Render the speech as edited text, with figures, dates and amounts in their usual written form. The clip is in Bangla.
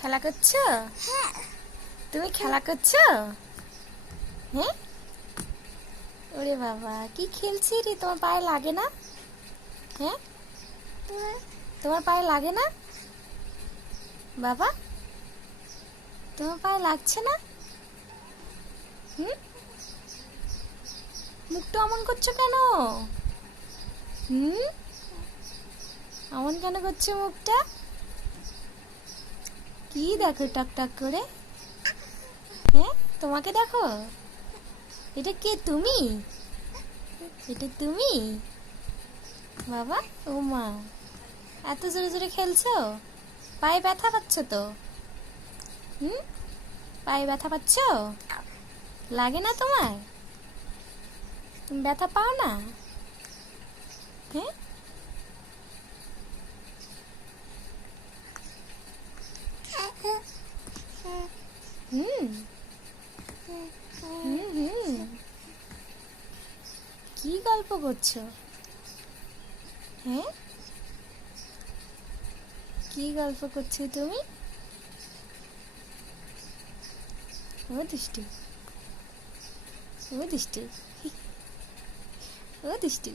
খেলা করছো? তুমি খেলা করছো? হ্যাঁ, ওরে বাবা, কি খেলছি রে? তোমার পায়ে লাগে না? হ্যাঁ, তোমার পায়ে লাগে না বাবা? তোমার পায়ে লাগছে না? হুম, মুখটা অমন করছো কেন? হুম, অমন কেন করছো মুখটা? কি দেখো টাক টাক করে? হ্যাঁ, তোমাকে দেখো? এটা কে, তুমি? এটা তুমি বাবা? ও মা, এত জোরে জোরে খেলছো? পায়ে ব্যথা পাচ্ছ তো? হুম, পায়ে ব্যথা পাচ্ছ? লাগে না তোমার? তুমি ব্যথা পাও না? হ্যাঁ, হুম হুম হুম, কি গল্প করছো? হ্যাঁ, কি গল্প করছো তুমি? ও দুষ্টু, ও দুষ্টু, ও দুষ্টু।